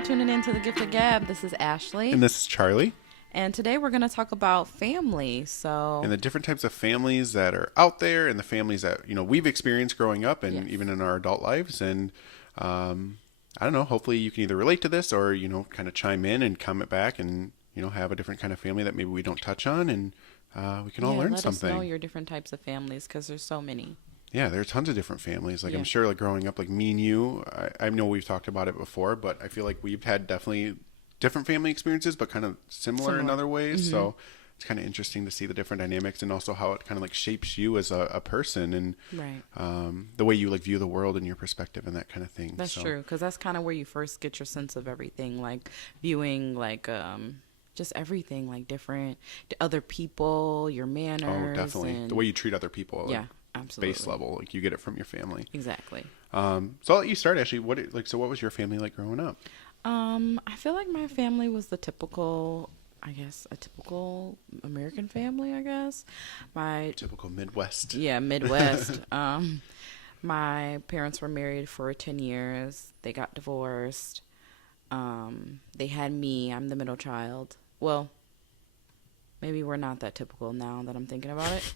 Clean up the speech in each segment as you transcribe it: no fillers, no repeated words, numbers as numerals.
for tuning in to The Gift of Gab. This is Ashley. And this is Charlie. And today we're going to talk about family. And the different types of families that are out there and the families that, we've experienced growing up and even in our adult lives. And I don't know, hopefully you can either relate to this or, kind of chime in and comment back and, have a different kind of family that maybe we don't touch on, and we can all learn something. Let us know your different types of families, because there's so many. Yeah, there are tons of different families. I'm sure growing up, me and you, I know we've talked about it before, but I feel like we've had definitely different family experiences, but kind of similar in other ways. Mm-hmm. So it's kind of interesting to see the different dynamics and also how it kind of shapes you as a person and the way you view the world and your perspective and that kind of thing. That's true, because that's kind of where you first get your sense of everything, viewing just everything, different other people, your manners. Oh, definitely. The way you treat other people. Yeah, absolutely. Base level, you get it from your family. Exactly. So I'll let you start, Ashley. What was your family like growing up? I feel like my family was a typical American family, I guess. Typical Midwest. Yeah, Midwest. My parents were married for 10 years. They got divorced. They had me. I'm the middle child. Well, maybe we're not that typical now that I'm thinking about it.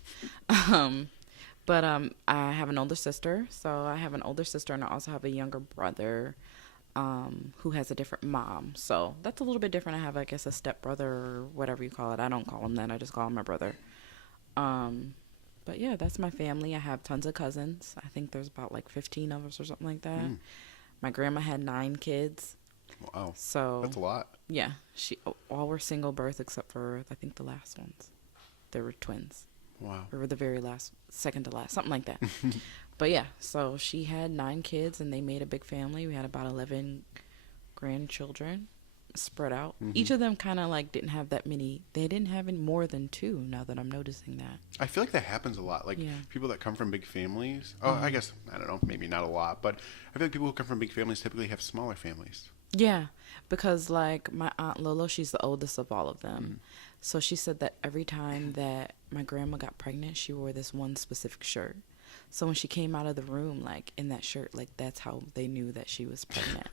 But I have an older sister. So I have an older sister, and I also have a younger brother who has a different mom. So that's a little bit different. I have, I guess, a stepbrother or whatever you call it. I don't call him that. I just call him my brother. But yeah, that's my family. I have tons of cousins. I think there's about 15 of us or something like that. My grandma had 9 kids. Wow. So that's a lot. Yeah. All were single birth except for, I think, the last ones. They were twins. Wow. We were the very last, second to last, something like that. But yeah, so she had 9 kids and they made a big family. We had about 11 grandchildren spread out. Mm-hmm. Each of them kind of didn't have that many. They didn't have any more than 2 now that I'm noticing that. I feel like that happens a lot. People that come from big families. Oh, I guess, I don't know, maybe not a lot, but I feel like people who come from big families typically have smaller families. Yeah, because my Aunt Lolo, she's the oldest of all of them. So she said that every time that my grandma got pregnant, she wore this one specific shirt. So when she came out of the room, in that shirt, that's how they knew that she was pregnant.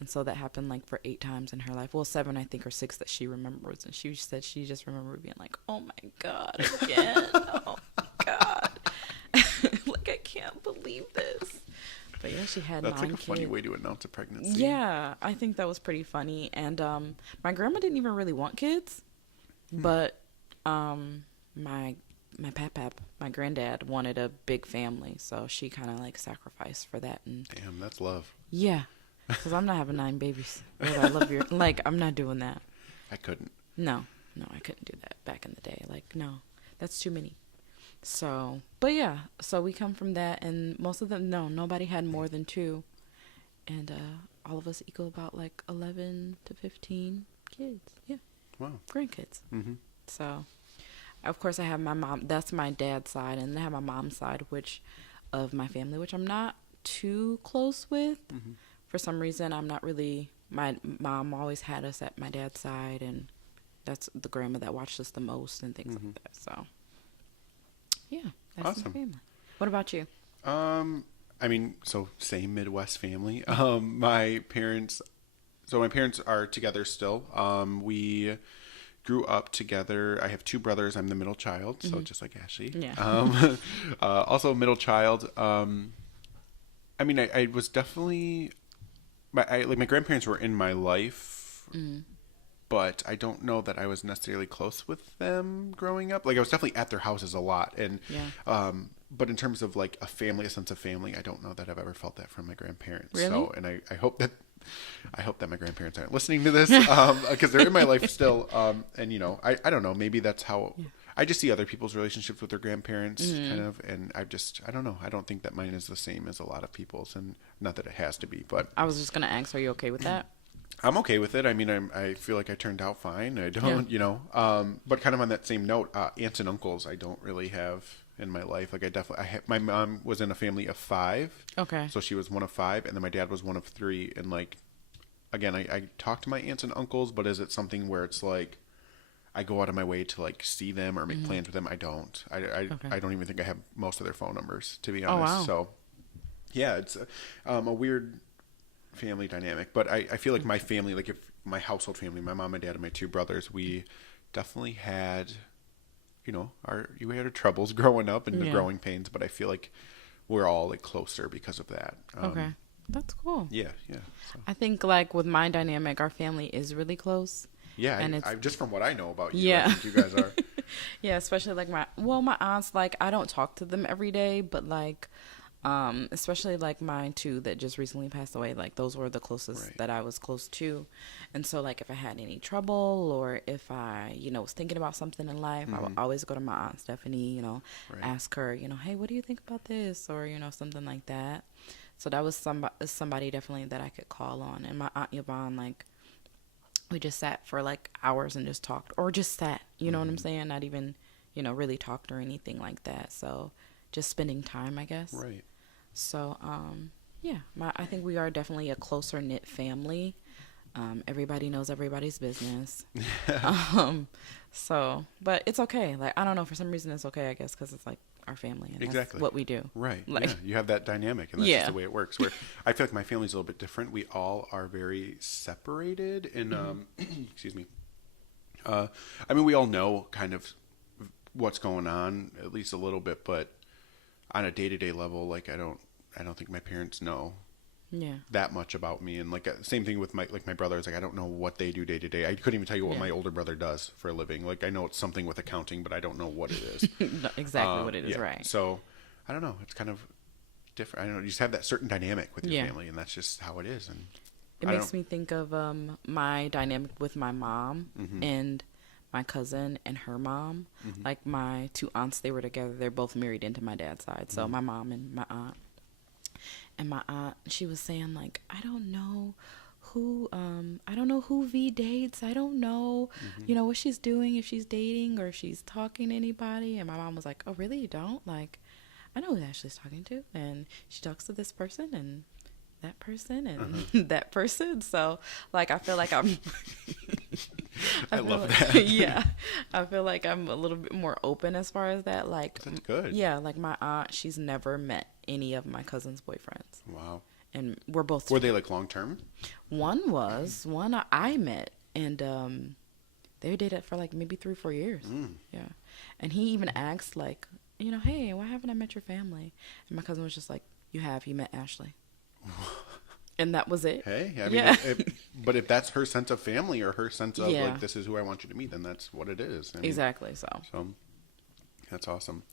And so that happened, for 8 times in her life. Well, 7, I think, or 6 that she remembers. And she said she just remembered being oh, my God, again. Oh, my God. I can't believe this. But yeah, she had 9 kids. That's a funny way to announce a pregnancy. Yeah, I think that was pretty funny. And my grandma didn't even really want kids. But my pap, my granddad, wanted a big family, so she kind of sacrificed for that. And damn, that's love. Yeah, because I'm not having 9 babies. Lord, I love your I'm not doing that. I couldn't. No, I couldn't do that back in the day. No, that's too many. So, but yeah, so we come from that, and most of them, nobody had more than 2, and all of us equal about 11 to 15 kids. Yeah. Wow. Grandkids. Mm-hmm. So, of course, I have my mom. That's my dad's side, and I have my mom's side, of my family, which I'm not too close with. Mm-hmm. For some reason, I'm not really. My mom always had us at my dad's side, and that's the grandma that watched us the most and things like that. So, yeah, that's awesome. My family. What about you? So same Midwest family. My parents are together still. We grew up together. I have 2 brothers. I'm the middle child, so just like Ashley. Yeah. Also a middle child. I was definitely my grandparents were in my life, but I don't know that I was necessarily close with them growing up. I was definitely at their houses a lot, and but in terms of a sense of family, I don't know that I've ever felt that from my grandparents. Really? So, and I hope that my grandparents aren't listening to this, because they're in my life still. And I don't know, maybe that's how I just see other people's relationships with their grandparents kind of, and I don't know. I don't think that mine is the same as a lot of people's, and not that it has to be, but I was just going to ask, are you okay with that? I'm okay with it. I feel like I turned out fine. I don't, but kind of on that same note, aunts and uncles, I don't really have in my life. My mom was in a family of 5. Okay. So she was one of 5, and then my dad was one of 3. And again, I talk to my aunts and uncles, but is it something where it's I go out of my way to see them or make plans with them? I don't. I don't even think I have most of their phone numbers, to be honest. Oh, wow. So yeah, it's a weird family dynamic, but I feel like my family, like if my household family, my mom and dad and my two brothers, we definitely had, we had our troubles growing up and the Yeah. growing pains, but I feel like we're all like closer because of that. Okay. That's cool. Yeah, yeah. So, I think like with my dynamic, our family is really close. yeah, And it's I just from what I know about you, I yeah. think you guys are. Yeah, especially like my aunts, like I don't talk to them every day, but like especially like mine too that just recently passed away, like those were the closest Right. that I was close to. And so like if I had any trouble or if I, was thinking about something in life, I would always go to my aunt Stephanie, Right. ask her, hey, what do you think about this? Or, something like that. So that was somebody definitely that I could call on. And my aunt Yvonne, like we just sat for like hours and just talked or just sat, you know what I'm saying? Not even, really talked or anything like that. So just spending time, I guess. Right. So, yeah, I think we are definitely a closer knit family. Everybody knows everybody's business. But it's okay. Like, I don't know, for some reason it's okay, I guess, because it's like our family and Exactly. that's what we do. Right. Like, Yeah. You have that dynamic, and that's Yeah. just the way it works. Where I feel like my family's a little bit different. We all are very separated, and excuse me. I mean, we all know kind of what's going on, at least a little bit, but on a day-to-day level, like I don't think my parents know yeah. that much about me. And like same thing with my brothers. Like I don't know what they do day to day. I couldn't even tell you what Yeah. my older brother does for a living. Like I know it's something with accounting, but I don't know what it is. No, exactly what it is, Yeah. right. So I don't know. It's kind of different. I don't know. You just have that certain dynamic with your Yeah. family, and that's just how it is. And It makes me think of my dynamic with my mom and my cousin and her mom. Like my two aunts, they were together. They're both married into my dad's side. So my mom and my aunt. And my aunt, she was saying like, I don't know who V dates. I don't know, what she's doing, if she's dating or if she's talking to anybody. And my mom was like, oh, really? You don't? Like, I know who Ashley's talking to. And she talks to this person and that person and that person. So like I feel like I'm I love like, that. yeah, I feel like I'm a little bit more open as far as that. Like That's good. yeah, like my aunt, she's never met any of my cousin's boyfriends, Wow. and we're both Were they like long term? one I met, and they dated for like maybe 3-4 years. Yeah, and he even asked like, hey, why haven't I met your family? And my cousin was just like, you met Ashley. And that was it. Hey, I mean, Yeah. but if that's her sense of family or her sense of Yeah. like this is who I want you to meet, then that's what it is. I mean, Exactly. So So that's awesome.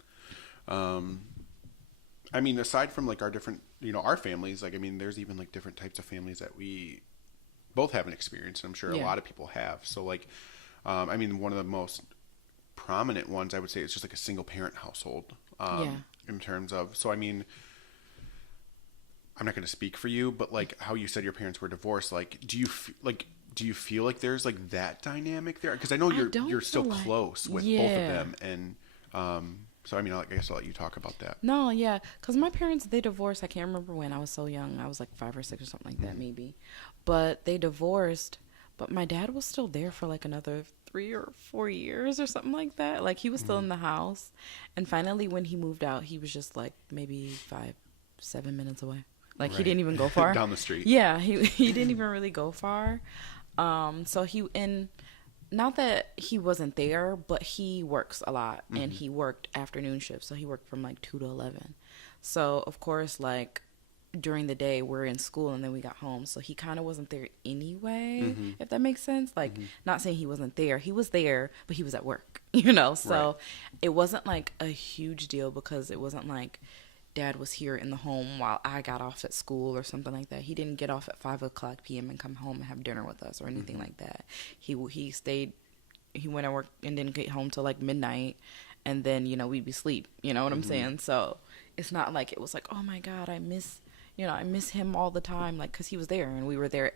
I mean, aside from like our different, our families, like, I mean, there's even like different types of families that we both haven't experienced. And I'm sure a Yeah. lot of people have. So like, I mean, one of the most prominent ones I would say is just like a single parent household. Yeah. In terms of, so I mean, I'm not going to speak for you, but like how you said your parents were divorced, like, do you feel like there's like that dynamic there? Because I know don't you're still feel like- close with both Yeah. of them, and so I mean, I guess I'll let you talk about that. no, yeah, because my parents, they divorced. I can't remember when. I was so young. I was like 5 or 6 or something like that, maybe. But they divorced. But my dad was still there for like another 3 or 4 years or something like that. Like he was still in the house. And finally, when he moved out, he was just like maybe 5-7 minutes away. Like he Right. didn't even go far. Down the street. Yeah, he didn't even really go far. So not that he wasn't there, but he works a lot and he worked afternoon shifts. So he worked from like 2 to 11. So of course, like during the day we're in school and then we got home. So he kind of wasn't there anyway, if that makes sense. Like not saying he wasn't there. He was there, but he was at work, So Right. it wasn't like a huge deal because it wasn't like dad was here in the home while I got off at school or something like that. He didn't get off at 5:00 p.m. and come home and have dinner with us or anything like that. He stayed, he went to work and didn't get home till like midnight, and then we'd be asleep. You know what I'm saying? So it's not like it was like, oh my God, I miss him all the time, like because he was there and we were there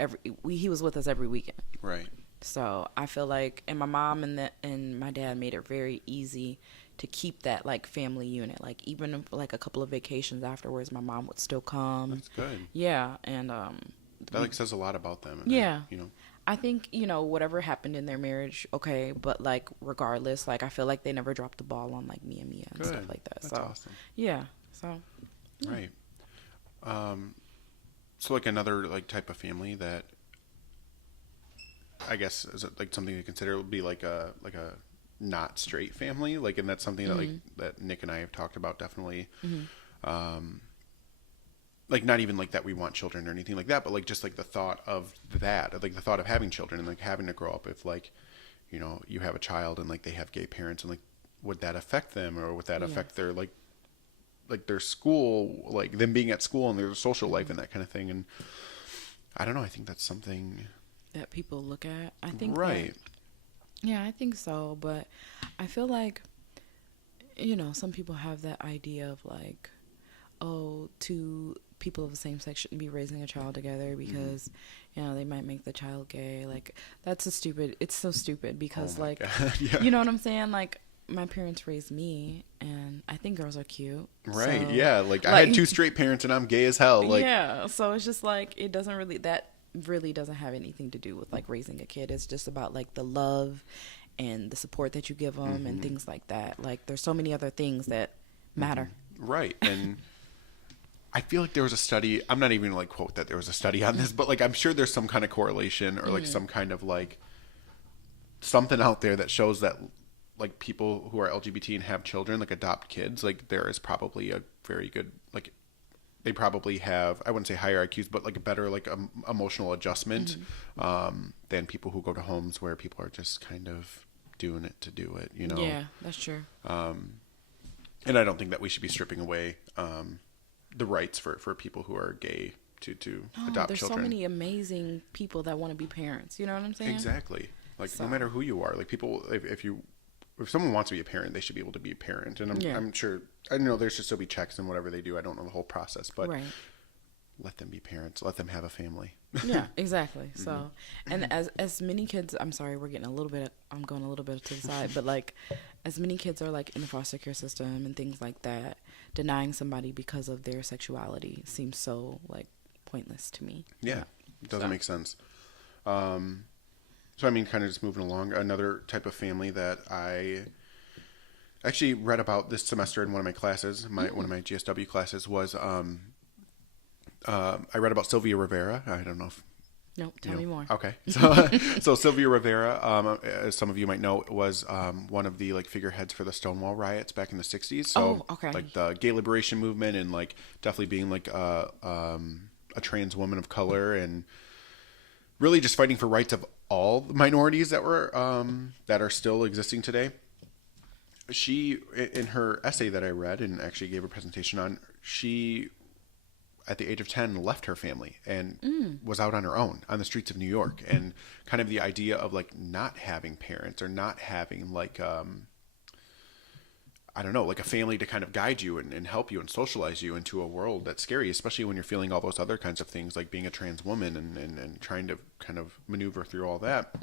he was with us every weekend. Right. So I feel like, and my mom and my dad made it very easy to keep that like family unit. Like even if, like a couple of vacations afterwards, my mom would still come. That's good. Yeah, and That like says a lot about them. And yeah. I, I think whatever happened in their marriage, okay, but like regardless, like I feel like they never dropped the ball on like me and Mia and good. stuff like that. That's so awesome. yeah, so Right. So like another like type of family that I guess is it like something to consider would be like a not straight family, like, and that's something that like Mm-hmm. that Nick and I have talked about definitely. Mm-hmm. Um, like not even like that we want children or anything like that, but like just like the thought of that, like the thought of having children and like having to grow up if like, you know, you have a child and like they have gay parents and like would that affect them or would that Yeah. affect their like their school, like them being at school and their social life Mm-hmm. and that kind of thing. And I don't know, I think that's something. That people look at. I think that, Right. yeah, I think so. But I feel like, some people have that idea of like, oh, two people of the same sex shouldn't be raising a child together Mm-hmm. because, they might make the child gay. Like, it's so stupid Oh because, my like, god. Yeah. you know what I'm saying? Like, my parents raised me, and I think girls are cute. Right. So, Yeah. Like I like, had two straight parents and I'm gay as hell. Like. yeah. So it's just like, that really doesn't have anything to do with like raising a kid. It's just about like the love and the support that you give them and Mm-hmm. things like that. Like, there's so many other things that matter. Right. And I feel like there was a study. I'm not even like quote that there was a study on this, but like I'm sure there's some kind of correlation or like Mm-hmm. some kind of like something out there that shows that like people who are LGBT and have children like adopt kids, like there is probably a very good like they probably have, I wouldn't say higher IQs, but like a better like emotional adjustment than people who go to homes where people are just kind of doing it to do it, you know. Yeah, that's true. And I don't think that we should be stripping away the rights for people who are gay to Oh, adopt there's children. so many amazing people that want to be parents. You know what I'm saying? Exactly. Like no So, matter who you are, like people, if someone wants to be a parent, they should be able to be a parent. And yeah. I'm sure I know there should still be checks and whatever they do. I don't know the whole process, but Right. let them be parents. Let them have a family. Yeah, exactly. So, and as many kids, I'm sorry, we're getting a little bit, I'm going a little bit to the side, but like, as many kids are like in the foster care system and things like that, denying somebody because of their sexuality seems so like pointless to me. Yeah, it doesn't So. make sense. So I mean, kind of just moving along. Another type of family that I actually read about this semester in one of my classes, one of my GSW classes was I read about Sylvia Rivera. I don't know if Nope, you tell know. me more. Okay, so Sylvia Rivera, as some of you might know, was one of the like figureheads for the Stonewall riots back in the '60s. So Oh, okay. like the gay liberation movement and like definitely being like a trans woman of color and really just fighting for rights of all the minorities that were that are still existing today. She, in her essay that I read and actually gave a presentation on, she at the age of 10 left her family and was out on her own on the streets of New York. And kind of the idea of like not having parents or not having like I don't know, like a family to kind of guide you and help you and socialize you into a world that's scary, especially when you're feeling all those other kinds of things like being a trans woman and trying to kind of maneuver through all that.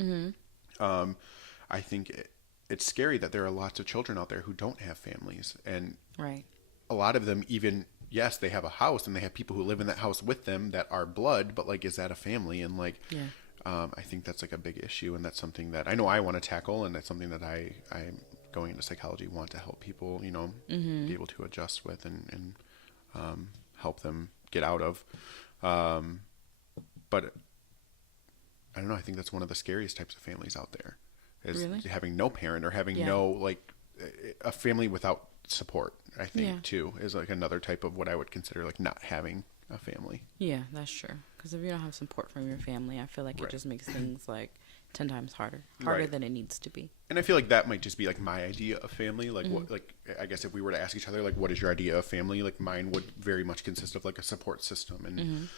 I think it's scary that there are lots of children out there who don't have families. And Right. a lot of them even, yes, they have a house and they have people who live in that house with them that are blood, but like, is that a family? And like, Yeah. I think that's like a big issue. And that's something that I know I want to tackle. And that's something that I'm going into psychology, want to help people, you know, be able to adjust with and help them get out of. But I don't know. I think that's one of the scariest types of families out there is Really? having no parent or having Yeah. no, like a family without support. I think Yeah. too is like another type of what I would consider like not having a family. Yeah, that's true. Because if you don't have support from your family, I feel like Right. it just makes things like 10 times harder Right. than it needs to be. And I feel like that might just be like my idea of family. Like what, like I guess if we were to ask each other, like, what is your idea of family? Like mine would very much consist of like a support system and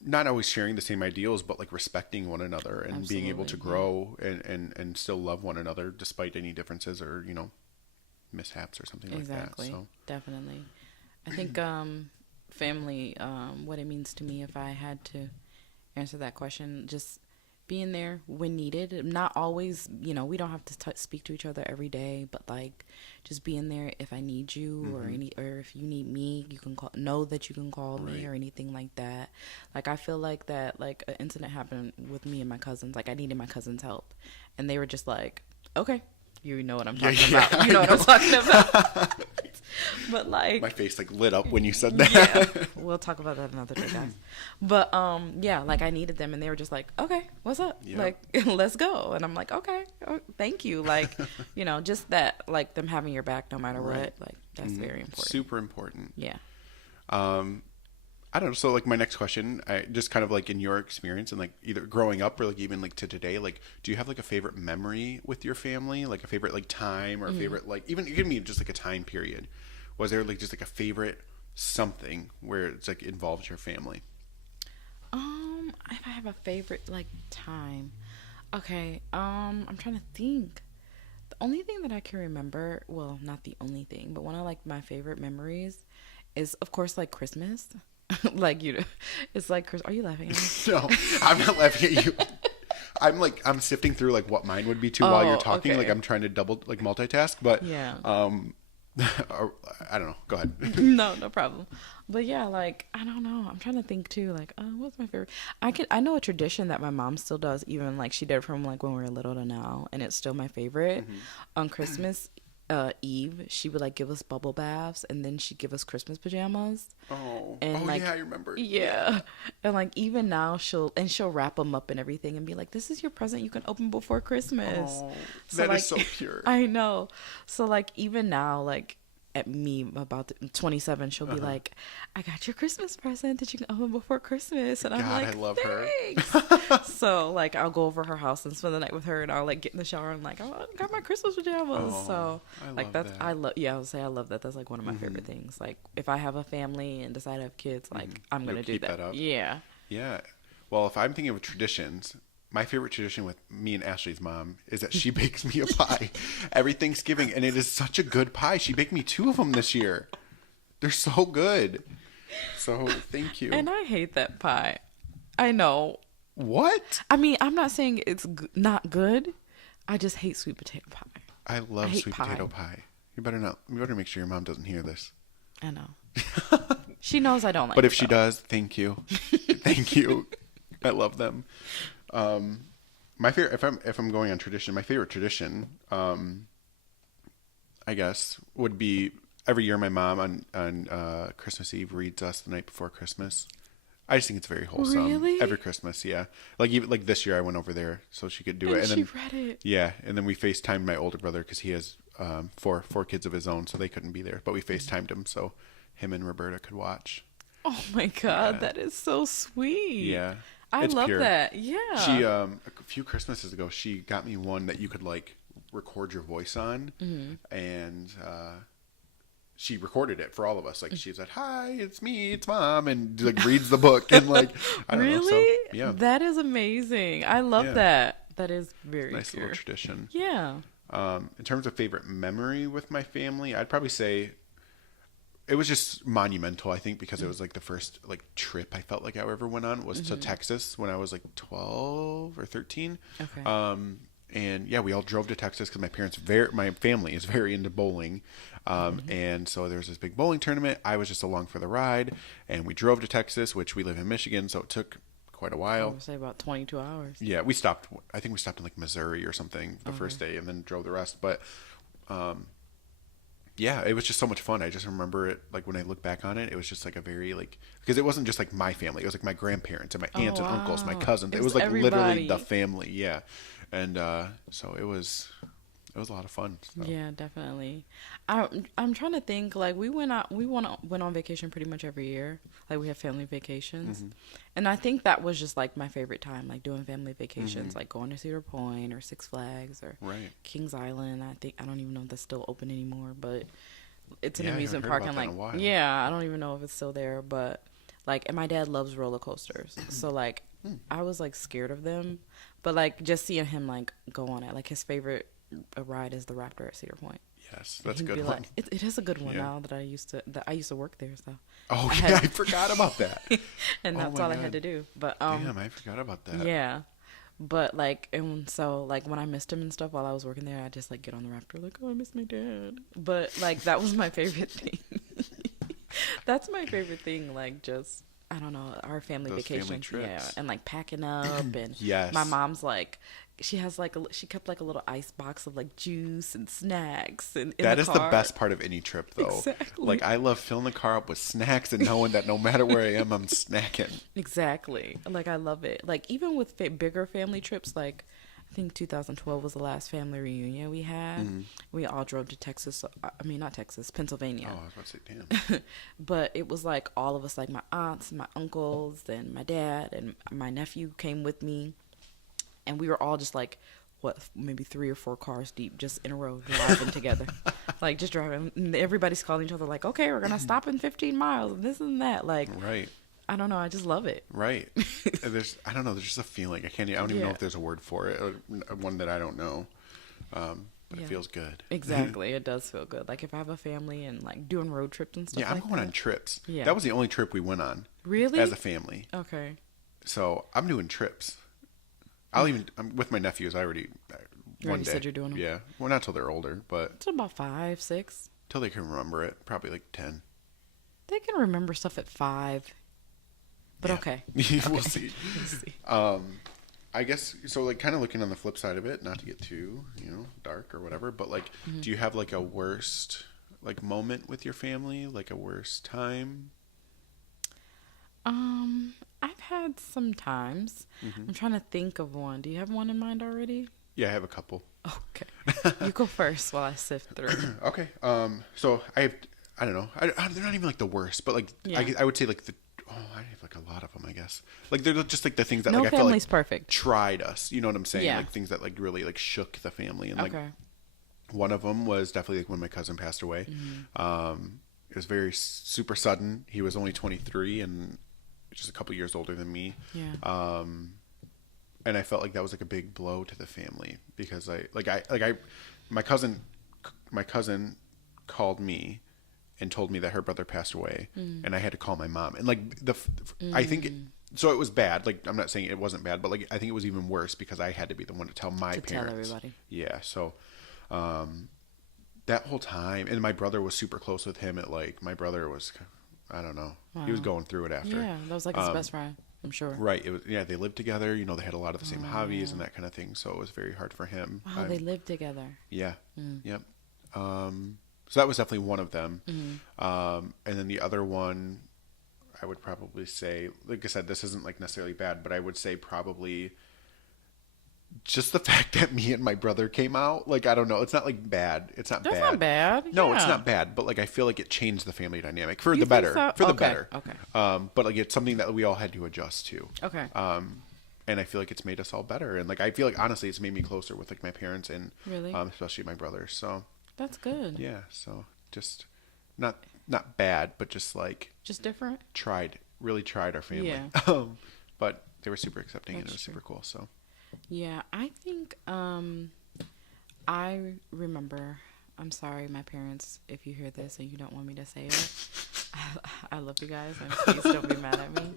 not always sharing the same ideals, but like respecting one another and being able to Absolutely, yeah. grow and still love one another despite any differences or, you know, mishaps or something Exactly. like that. So Definitely. I think family, what it means to me, if I had to answer that question, just being there when needed. Not always, we don't have to speak to each other every day, but like just being there if I need you or if you need me, you can know that you can call me Right. or anything like that. Like I feel like that, like an incident happened with me and my cousins. Like I needed my cousins' help, and they were just like, okay. You know what I'm Yeah, talking yeah, about. You know I what I'm know. talking about. But like, My face like lit up when you said yeah, that. we'll talk about that another day, guys. But yeah, like I needed them, and they were just like, "Okay, what's up? Yep. Like, let's go." And I'm like, "Okay, oh, thank you." Like, just that, like them having your back no matter Right. what. Like that's very important. Super important. Yeah. Um, I don't know. So, like, my next question, I just kind of like in your experience and like either growing up or like even like to today, like, do you have like a favorite memory with your family, like a favorite like time or a favorite like even it could be just like a time period? Was there like just like a favorite something where it's like involves your family? If I have a favorite like time, okay. I'm trying to think. The only thing that I can remember, well, not the only thing, but one of like my favorite memories is, of course, like Christmas. Like it's like Are you laughing at me? No, I'm not laughing at you. I'm sifting through like what mine would be too while you're Oh, talking. Like okay. I'm trying to double like multitask, but Yeah. I don't know. Go ahead. No, no problem. But yeah, like I don't know. I'm trying to think too. Like, what's my favorite? I know a tradition that my mom still does, even like she did from like when we were little to now, and it's still my favorite. On Christmas Eve, she would like give us bubble baths, and then she'd give us Christmas pajamas. And like, Yeah, I remember. yeah, and like even now she'll wrap them up and everything, and be like, "This is your present you can open before Christmas." Oh, So that like, is so pure. I know. So like even now, like at me about 27, she'll be like, "I got your Christmas present that you can open before Christmas," and I'm God, like, I love her. "Thanks." So like I'll go over her house and spend the night with her, and I'll like get in the shower and like, "Oh, I got my Christmas pajamas." Oh, So I like love that's that. I love yeah, I would say I love that. That's like one of my favorite things. Like if I have a family and decide to have kids, like I'm You'll gonna do keep that. that up? Yeah. Yeah. Well, if I'm thinking of traditions, my favorite tradition with me and Ashley's mom is that she bakes me a pie every Thanksgiving, and it is such a good pie. She baked me 2 of them this year. They're so good. So thank you. And I hate that pie. I know. What? I mean, I'm not saying it's not good. I just hate sweet potato pie. I love hate sweet pie. potato pie. You better not. You better make sure your mom doesn't hear this. I know. She knows I don't like But if it, she though. does, thank you. Thank you. I love them. My favorite, if I'm going on tradition, my favorite tradition, I guess, would be every year my mom on Christmas Eve reads us the night before Christmas. I just think it's very wholesome. Really? Every Christmas, yeah. Like even like this year, I went over there so she could do it, And and she then read it. yeah, and then we FaceTimed my older brother because he has four kids of his own, so they couldn't be there, but we FaceTimed him so him and Roberta could watch. Oh my God, Yeah. that is so sweet. Yeah, I it's love pure. that. Yeah. She a few Christmases ago, she got me one that you could like record your voice on, and she recorded it for all of us. Like she said, "Hi, it's me, it's Mom," and like reads the book and like I don't know. So, Really? yeah, That is amazing. I love Yeah. that. That is very nice pure. little tradition. Yeah. In terms of favorite memory with my family, I'd probably say it was just monumental. I think because it was like the first like trip I felt like I ever went on was to Texas when I was like 12 or 13. Okay. And yeah, we all drove to Texas because my family is very into bowling. And so there was this big bowling tournament. I was just along for the ride, and we drove to Texas, which we live in Michigan, so it took quite a I while. would say about 22 hours. Yeah, I think we stopped in like Missouri or something the first day, and then drove the rest. But yeah, it was just so much fun. I just remember it like when I look back on it, it was just like a very like because it wasn't just like my family; it was like my grandparents and my aunts and uncles, my wow. cousins. It It was was like literally everybody. the family. Yeah, and so it was a lot of fun. So. Yeah, definitely. I'm trying to think. Like we went on vacation pretty much every year. Like we have family vacations, and I think that was just like my favorite time. Like doing family vacations, like going to Cedar Point or Six Flags or Right. Kings Island. I don't even know if that's still open anymore, but it's an Yeah, I haven't amusement heard park. about And that in like a while. yeah, I don't even know if it's still there, but like, and my dad loves roller coasters, so like I was like scared of them, but like just seeing him like go on it, like his favorite ride is the Raptor at Cedar Point. Yes, that's a He'd good be one. like, it is a good one Yeah. now that I used to work there, so Oh I yeah, had- I forgot about that. and Oh that's my all I God. had to do. But Damn, I forgot about that. yeah, but like, and so like when I missed him and stuff while I was working there, I just like get on the Raptor like, oh, I miss my dad. But like that was my favorite thing. That's my favorite thing. Like just I don't know, our family Those family vacations. Yeah, trips. and like packing up, and my Yes. mom's like, she has like she kept like a little ice box of like juice and snacks and in the That is the car. best part of any trip, though. Exactly. Like, I love filling the car up with snacks and knowing that no matter where I am, I'm snacking. Exactly. Like I love it. Like even with bigger family trips, like I think 2012 was the last family reunion we had. Mm-hmm. We all drove to Texas. I mean, not Texas, Pennsylvania. Oh, I was about to say, damn. But it was like all of us, like my aunts, my uncles, and my dad, and my nephew came with me, and we were all just like, what, maybe 3 or 4 cars deep, just in a row, driving together, like just driving. And everybody's calling each other, like, okay, we're gonna stop in 15 miles, and this and that. Like, Right. I don't know, I just love it. Right. I don't know. There's just a feeling. I don't even know Yeah. if there's a word for it. One that I don't know. But Yeah. it feels good. Exactly, it does feel good. Like if I have a family and like doing road trips and stuff. Yeah, I'm like going that. on trips. Yeah. That was the only trip we went on Really? as a family. Okay. So I'm doing trips. I'm with my nephews. I already You one already day. said you're doing them? Yeah, well, not till they're older, but It's about 5, 6. till they can remember it. Probably like 10. They can remember stuff at 5. But Yeah. okay. We'll see. We'll see. I guess so. Like, kind of looking on the flip side of it, not to get too dark or whatever, but like, Mm-hmm. do you have like a worst like moment with your family, like a worst time? I've had some times. I'm trying to think of one. Do you have one in mind already? Yeah, I have a couple. Okay. You go first while I sift through. Okay. So I don't know. They're not even like the worst, but like Yeah. I would say like I have like a lot of them, I guess. Like they're just like the things that No like I feel family's like perfect. tried us. You know what I'm saying? Yeah. Like things that like really like shook the family. And like Okay. one of them was definitely like when my cousin passed away. It was very super sudden. He was only 23 and just a couple years older than me. Yeah. And I felt like that was like a big blow to the family because my cousin called me and told me that her brother passed away, and I had to call my mom. And like I think so. It was bad. Like I'm not saying it wasn't bad, but like I think it was even worse because I had to be the one to tell my To tell parents. everybody. Yeah. So that whole time, and my brother was super close with him. My brother was, I don't know, he was Wow. going through it after. Yeah, that was like his best friend, I'm sure. Right. It was, yeah, they lived together. They had a lot of the same hobbies and that kind of thing. So it was very hard for him. Wow, they lived together. Yeah. Yep. So that was definitely one of them. And then the other one, I would probably say, like I said, this isn't like necessarily bad, but I would say probably just the fact that me and my brother came out. Like, I don't know. It's not like bad. It's not That's bad. not bad. No, it's Yeah. not bad. But like, I feel like it changed the family dynamic for You the think better. so? For the Okay, better. okay. But like, it's something that we all had to adjust to. Okay. And I feel like it's made us all better. And like, I feel like honestly, it's made me closer with like my parents and Really? especially my brother. So That's good. yeah. So just not bad, but just like Just different. really tried our family. Yeah. But they were super accepting and it That's was true. super cool. So Yeah, I think I remember. I'm sorry, my parents, if you hear this and you don't want me to say it. I love you guys, and please don't be mad at me.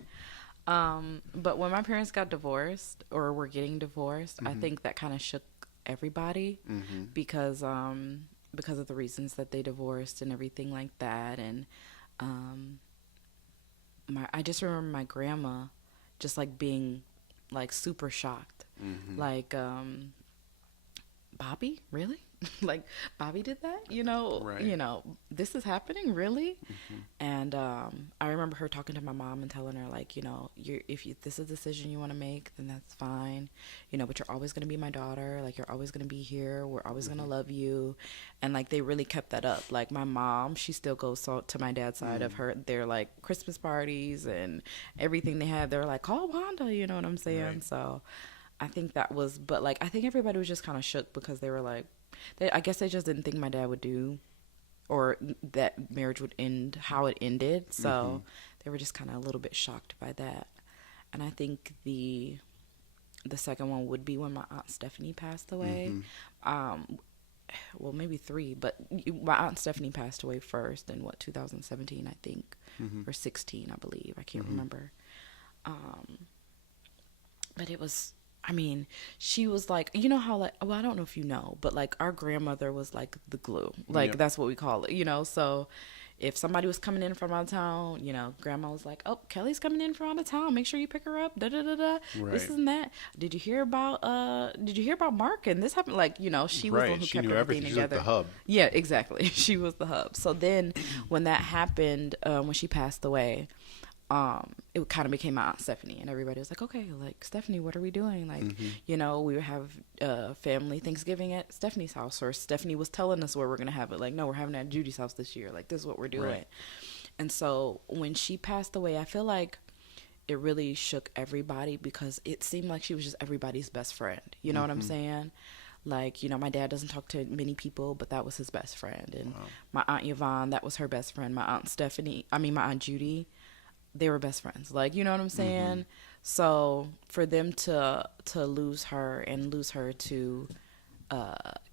But when my parents got divorced or were getting divorced, I think that kind of shook everybody because of the reasons that they divorced and everything like that. And I just remember my grandma just like being like super shocked. Like, Bobby, really? Like, Bobby did that? Right. This is happening, really? And I remember her talking to my mom and telling her, like, if this is a decision you want to make, then that's fine. But you're always going to be my daughter. Like, you're always going to be here. We're always going to love you. And, like, they really kept that up. Like, my mom, she still goes to my dad's side of their, like, Christmas parties and everything they have. They're like, call Wanda, you know what I'm saying? Right. So I think that was, but, like, I think everybody was just kind of shook because they were like, I guess they just didn't think my dad would do, or that marriage would end how it ended. So they were just kind of a little bit shocked by that. And I think the second one would be when my Aunt Stephanie passed away. Well, maybe 3, but my Aunt Stephanie passed away first in 2017, I think, or 16, I believe. I can't remember. But it was, I mean, she was like, how, like, well, I don't know if you know, but like our grandmother was like the glue. Like, Yep. that's what we call it, so if somebody was coming in from out of town, you know, grandma was like, "Oh, Kelly's coming in from out of town. Make sure you pick her up." Da da da da. This Right. and that. Did you hear about Mark and this happened? Like, you know, she was the one Right. who She kept knew everything everything. She's like together. the hub. Yeah, exactly. She was the hub. So then when that happened, when she passed away, it kind of became my Aunt Stephanie, and everybody was like, "Okay, like Stephanie, what are we doing?" Like, you know, we would have family Thanksgiving at Stephanie's house, or Stephanie was telling us where we're gonna have it. Like, no, we're having it at Judy's house this year. Like, this is what we're doing. Right. And so when she passed away, I feel like it really shook everybody because it seemed like she was just everybody's best friend. You know what I'm saying? Like, you know, my dad doesn't talk to many people, but that was his best friend. And my Aunt Yvonne, that was her best friend. My Aunt Stephanie, I mean, my Aunt Judy, they were best friends. Like, you know what I'm saying? So for them to lose her and lose her to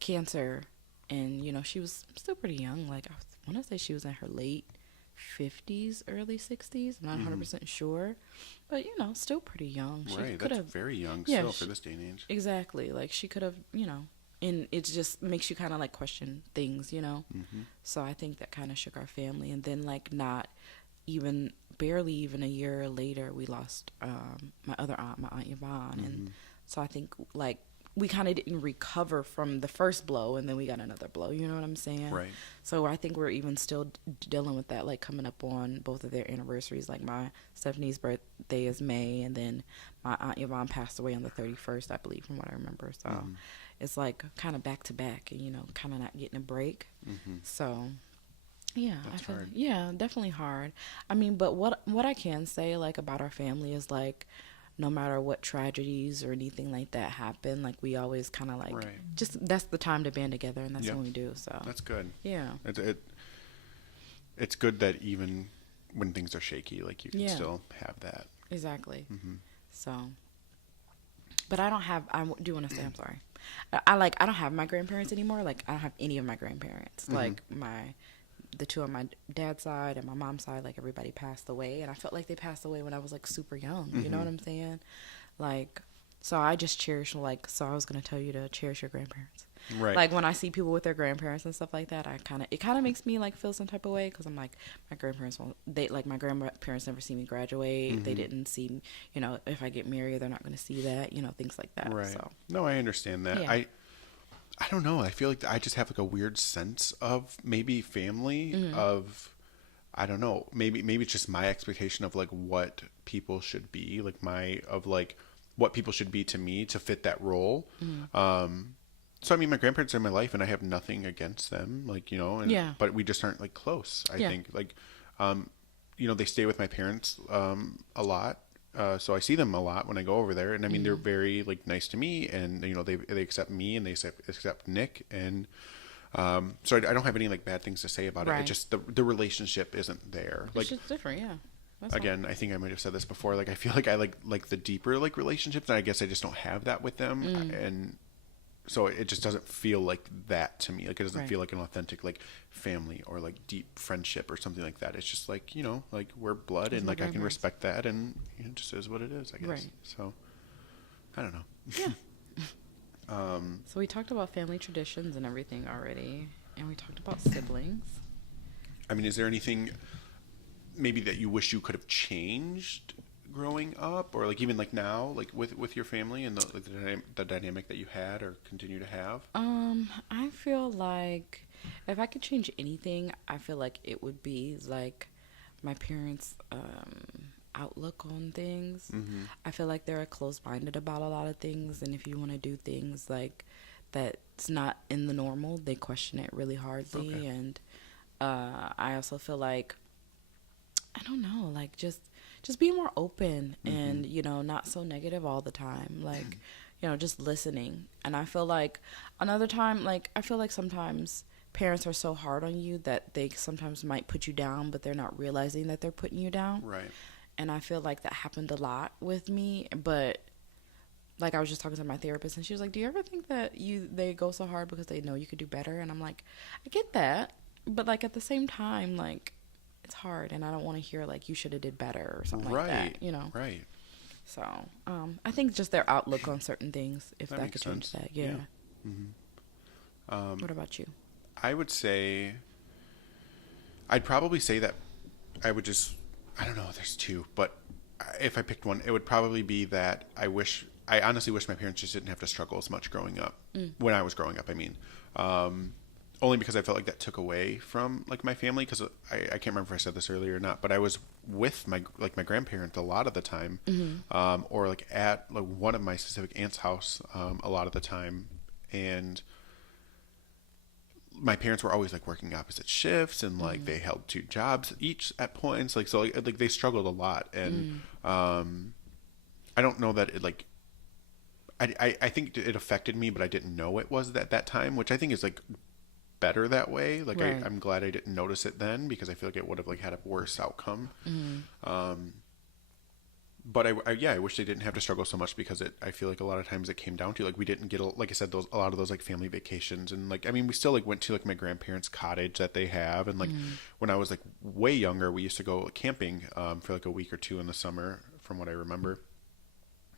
cancer, and you know, she was still pretty young. Like, I want to say she was in her late 50s, early 60s. I'm not 100% sure, but you know, still pretty young. She Right. could That's have, very young yeah, still for this day and age. exactly. Like, she could have, you know, and it just makes you kind of like question things, you know. So I think that kind of shook our family. And then like not even barely even a year later, we lost my other aunt, my Aunt Yvonne. And so I think like we kind of didn't recover from the first blow, and then we got another blow. You know what I'm saying? Right. So I think we're even still dealing with that, like coming up on both of their anniversaries. Like my Stephanie's birthday is May, and then my Aunt Yvonne passed away on the 31st, I believe, from what I remember. So it's like kind of back to back, and you know, kind of not getting a break. So yeah, That's hard. yeah, definitely hard. I mean, but what I can say like about our family is like, no matter what tragedies or anything like that happen, like we always kind of like Right. just that's the time to band together, and that's Yep. when we do. So That's good. yeah, It's good that even when things are shaky, like you can Yeah. still have that. exactly. So, but I don't have. Do want to say I'm sorry. I don't have my grandparents anymore. Like I don't have any of my grandparents. Like the two on my dad's side and my mom's side, like everybody passed away, and I felt like they passed away when I was like super young. You know what I'm saying? Like, so I just cherish like. So I was gonna tell you to cherish your grandparents. Right. Like when I see people with their grandparents and stuff like that, it kind of makes me like feel some type of way because I'm like my grandparents won't. They like my grandparents never see me graduate. They didn't see, you know, if I get married, they're not gonna see that. You know, things like that. Right. So No, I understand that. Yeah. I don't know. I feel like I just have like a weird sense of maybe family of I don't know. Maybe it's just my expectation of like what people should be, like what people should be to me to fit that role. So I mean, my grandparents are in my life, and I have nothing against them, like you know, and Yeah. but we just aren't like close. I Yeah. think like, you know, they stay with my parents a lot, so I see them a lot when I go over there, and I mean they're very like nice to me, and you know they accept me and they accept Nick, and so I don't have any like bad things to say about it. Right. It just the relationship isn't there. it's Like just different. Yeah. That's all. again, I think I might have said this before. Like I feel like I like the deeper like relationships, and I guess I just don't have that with them, and so it just doesn't feel like that to me. Like it doesn't Right. feel like an authentic like family or like deep friendship or something like that. It's just like, you know, like we're blood, and my like I can grandparents. respect that, and it just is what it is, I guess. Right. So I don't know. Yeah. So we talked about family traditions and everything already, and we talked about siblings. I mean, is there anything maybe that you wish you could have changed growing up, or like even like now, like with your family and the dynamic that you had or continue to have? I feel like if I could change anything, I feel like it would be like my parents' outlook on things. I feel like they're close-minded about a lot of things, and if you want to do things like that's not in the normal, they question it really hardly. Okay. And I also feel like I don't know, like just be more open and you know not so negative all the time, like you know just listening. And I feel like another time, like I feel like sometimes parents are so hard on you that they sometimes might put you down, but they're not realizing that they're putting you down. Right. And I feel like that happened a lot with me, but like I was just talking to my therapist, and she was like, do you ever think that they go so hard because they know you could do better? And I'm like, I get that, but like at the same time, like it's hard, and I don't want to hear like you should have did better or something like that, you know. Right. So I think just their outlook on certain things, if That that makes could change sense. that. Yeah. Yeah. What about you? I would say I'd probably say that I would just, I don't know, there's two, but if I picked one, it would probably be that I honestly wish my parents just didn't have to struggle as much growing up. When I was growing up, I mean. Only because I felt like that took away from like my family, because I can't remember if I said this earlier or not, but I was with my grandparent a lot of the time, or like at like one of my specific aunt's house a lot of the time, and my parents were always like working opposite shifts, and like they held two jobs each at points, like so like they struggled a lot, and I don't know that it like I think it affected me, but I didn't know it was at that time, which I think is like better that way. Like Right. I'm glad I didn't notice it then, because I feel like it would have like had a worse outcome. But I wish they didn't have to struggle so much, because I feel like a lot of times it came down to like we didn't get like I said, a lot of those like family vacations, and like I mean we still like went to like my grandparents' cottage that they have, and like when I was like way younger we used to go camping for like a week or two in the summer from what I remember.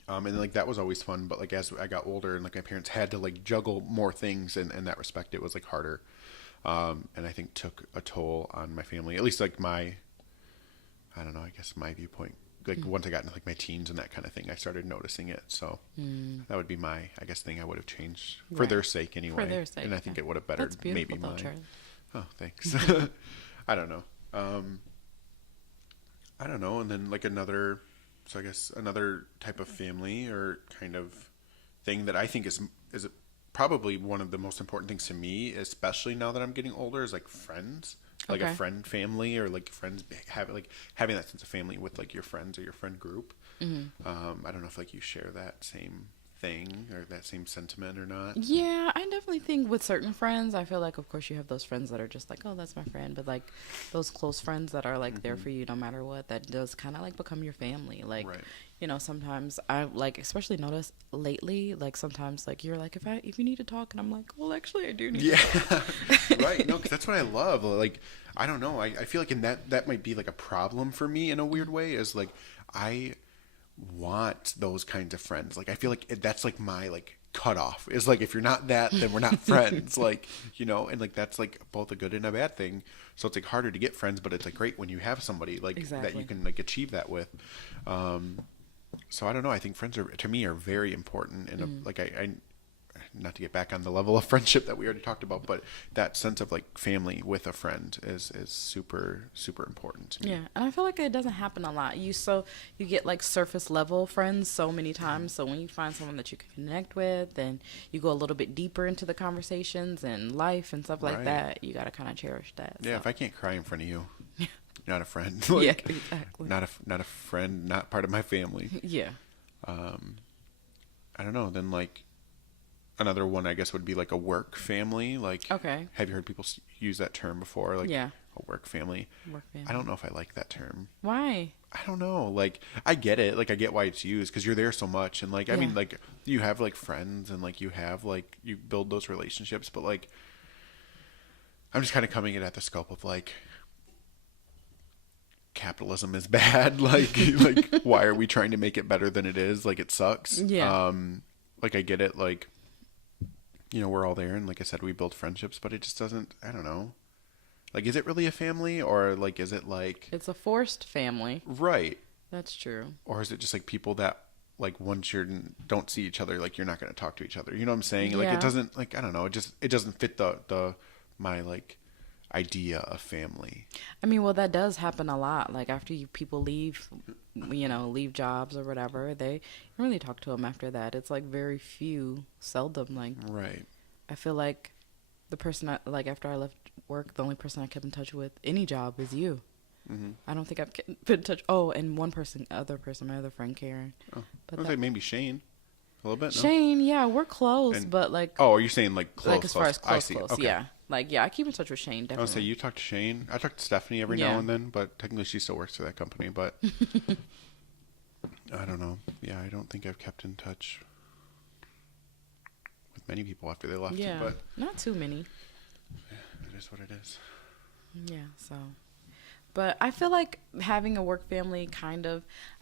And like that was always fun, but like as I got older and like my parents had to like juggle more things in that respect, it was like harder. And I think took a toll on my family, at least like I don't know, I guess my viewpoint. Like once I got into like my teens and that kind of thing, I started noticing it. So that would be my, I guess, thing I would have changed for Right. their sake anyway. For their sake, and I think yeah. it would have That's bettered beautiful, maybe though, mine. Charlie. Oh, thanks. I don't know. I don't know. And then like so I guess another type of family or kind of thing that I think is probably one of the most important things to me, especially now that I'm getting older, is like friends, like a Okay. friend family, or like friends having that sense of family with like your friends or your friend group. I don't know if like you share that same thing or that same sentiment or not. Yeah, I definitely think with certain friends, I feel like, of course, you have those friends that are just like, oh, that's my friend. But like those close friends that are like there for you no matter what, that does kind of like become your family. Like, Right. you know, sometimes I like, especially notice lately, like sometimes like you're like, if you need to talk, and I'm like, well, actually, I do need to talk. Yeah, right. No, because that's what I love. Like, I don't know. I feel like in that might be like a problem for me in a weird way. Is like I want those kinds of friends. Like I feel like that's like my like cutoff. Is like if you're not that, then we're not friends. Like and like that's like both a good and a bad thing. So it's like harder to get friends, but it's like great when you have somebody like that Exactly. you can like achieve that with. So I don't know. I think friends are to me are very important, and like I not to get back on the level of friendship that we already talked about, but that sense of like family with a friend is super super important to me. Yeah, and I feel like it doesn't happen a lot. You get like surface level friends so many times. So when you find someone that you can connect with, and you go a little bit deeper into the conversations and life and stuff like Right. that, you gotta kind of cherish that. Yeah, so. if I can't cry in front of you, you're not a friend. Yeah, Like, exactly. not a friend, not part of my family. Yeah. I don't know. Then like another one, I guess, would be like a work family. Like, Okay. have you heard people use that term before? Like, Yeah. a work family. Work family. I don't know if I like that term. Why? I don't know. Like, I get it. Like, I get why it's used because you're there so much, and like, I mean, Yeah. like, you have like friends, and like, you have like, you build those relationships, but like, I'm just kind of coming in at the scope of like, capitalism is bad. Like, why are we trying to make it better than it is? Like, it sucks. Yeah. Like, I get it. Like, we're all there, and like I said, we build friendships, but it just doesn't. I don't know. Like, is it really a family, or like, is it like It's a forced family. right? That's true. Or is it just like people that like once you don't see each other, like you're not going to talk to each other? You know what I'm saying? Like Yeah. it doesn't like I don't know. It doesn't fit the my like idea of family. I mean, well, that does happen a lot. Like after people leave, leave jobs or whatever, they don't really talk to them after that. It's like very few, seldom. Like Right. I feel like the person like after I left work, the only person I kept in touch with any job is you. Mm-hmm. I don't think I've been in touch. Oh, and one person, my other friend Karen. Oh, But I was that- like maybe Shane. A little bit. No? Shane, yeah, we're close, And- but like, Oh, are you saying like close? like as far as I close, see. close, Okay. yeah. Like, yeah, I keep in touch with Shane, I would say definitely. you talk to Shane. I talk to Stephanie every Yeah. now and then, but technically she still works for that company. But I don't know. Yeah, I don't think I've kept in touch with many people after they left. Yeah, But not too many. it is what it is. Yeah, so. But I feel like having a work family